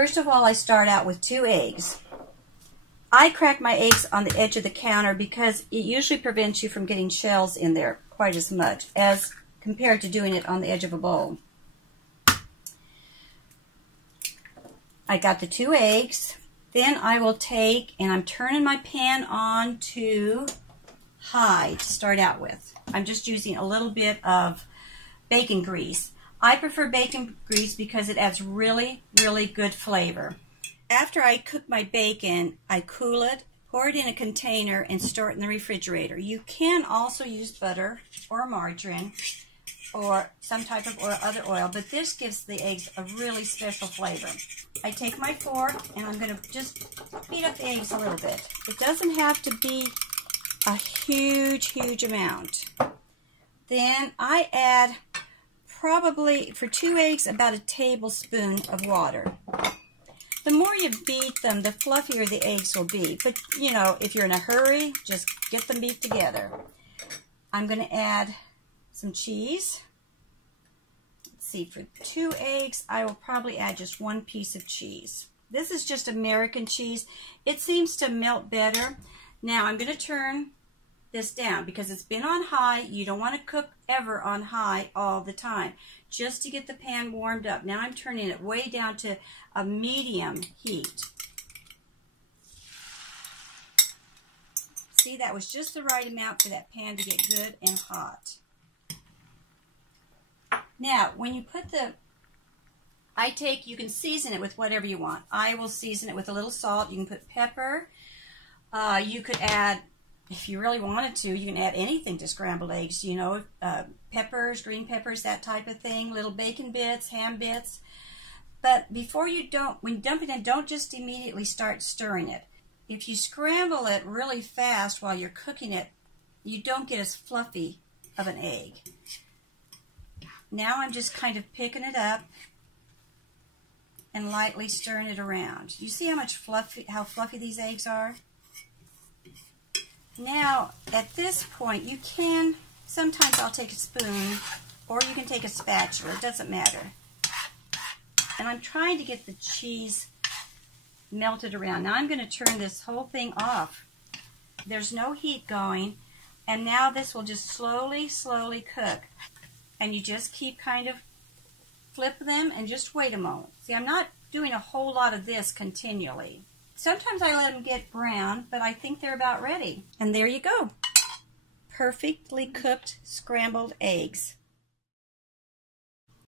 First of all, I start out with 2 eggs. I crack my eggs on the edge of the counter because it usually prevents you from getting shells in there quite as much as compared to doing it on the edge of a bowl. I got the 2 eggs. Then I will take, and I'm turning my pan on to high to start out with. I'm just using a little bit of bacon grease. I prefer bacon grease because it adds really, really good flavor. After I cook my bacon, I cool it, pour it in a container, and store it in the refrigerator. You can also use butter or margarine or some type of oil, other oil, but this gives the eggs a really special flavor. I take my fork and I'm going to just beat up the eggs a little bit. It doesn't have to be a huge, huge amount. Then I add probably, for 2 eggs, about a tablespoon of water. The more you beat them, the fluffier the eggs will be. But, you know, if you're in a hurry, just get them beat together. I'm going to add some cheese. Let's see, for 2 eggs, I will probably add just 1 piece of cheese. This is just American cheese. It seems to melt better. Now, I'm going to turn this down because it's been on high. You don't want to cook ever on high all the time, just to get the pan warmed up. Now I'm turning it way down to a medium heat. See, that was just the right amount for that pan to get good and hot. Now, when you put the, you can season it with whatever you want. I will season it with a little salt. You can put pepper. You could add, if you really wanted to, you can add anything to scrambled eggs, you know, peppers, green peppers, that type of thing, little bacon bits, ham bits. But before you when you dump it in, don't just immediately start stirring it. If you scramble it really fast while you're cooking it, you don't get as fluffy of an egg. Now I'm just kind of picking it up and lightly stirring it around. You see how fluffy these eggs are? Now, at this point, you can, sometimes I'll take a spoon, or you can take a spatula, it doesn't matter. And I'm trying to get the cheese melted around. Now I'm going to turn this whole thing off. There's no heat going, and now this will just slowly, slowly cook. And you just keep kind of flip them and just wait a moment. See, I'm not doing a whole lot of this continually. Sometimes I let them get brown, but I think they're about ready. And there you go. Perfectly cooked scrambled eggs.